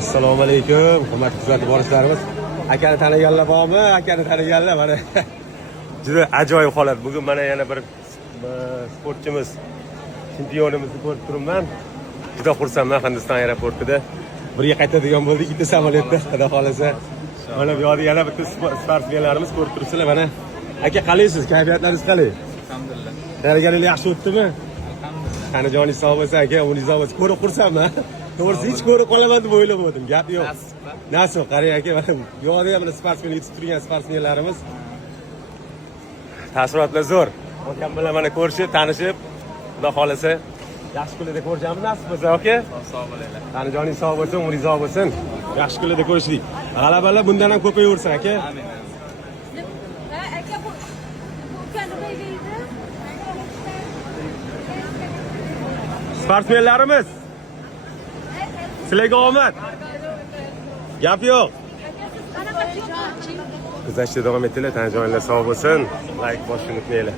Assalomu alaykum, hurmatli kuzatib borishlarimiz. Akani taniganlar bormi? Akani taniganlar mana. Juda ajoyib holat. Bugun mana yana bir sportchimiz, chempionimizni ko'rib turibman. Juda xursandman Hindiston aeroportida. Birga qaytadigan bo'ldik bitta samolyotda, xudo xolasa. Mana bu yoqda yana bitta sportsmenlarimiz ko'rib turibsizlar mana. Aka, qalaysiz? Kayfiyatlaringiz qalay? Alhamdulillah. Tayyorgarlik yaxshi o'tdimi? Alhamdulillah. Qani joningiz sog' bo'lsa, aka, umringiz sog' bo'lsa, ko'rib xursandman. To'g'risi hech ko'rib qolaman deb o'ylamadim. Gap yo'q. Nasib, qarang aka, mana bu yoqda ham sportsmen yetib turgan sportsmenlarimiz. Taassurotlar zo'r. Akam bilan mana ko'rishib, tanishib, xudo xolasa yaxshi kunlarda ko'rishamiz nasib bo'lsa, aka. Sog' bo'linglar. Qani joningiz sog' bo'lsin, umringiz sog' bo'lsin. Yaxshi kunlarda ko'rishdik. G'alabalar bundan ham ko'payaversin, aka. Amin. Aka bu ukani qo'ymaydi. Sportsmenlarimiz, sizlarga omad. Gap yo'q. Kuzatishda davom etinglar, tanajoyinlar sog' bo'lsin. Like bosishni unutmanglar.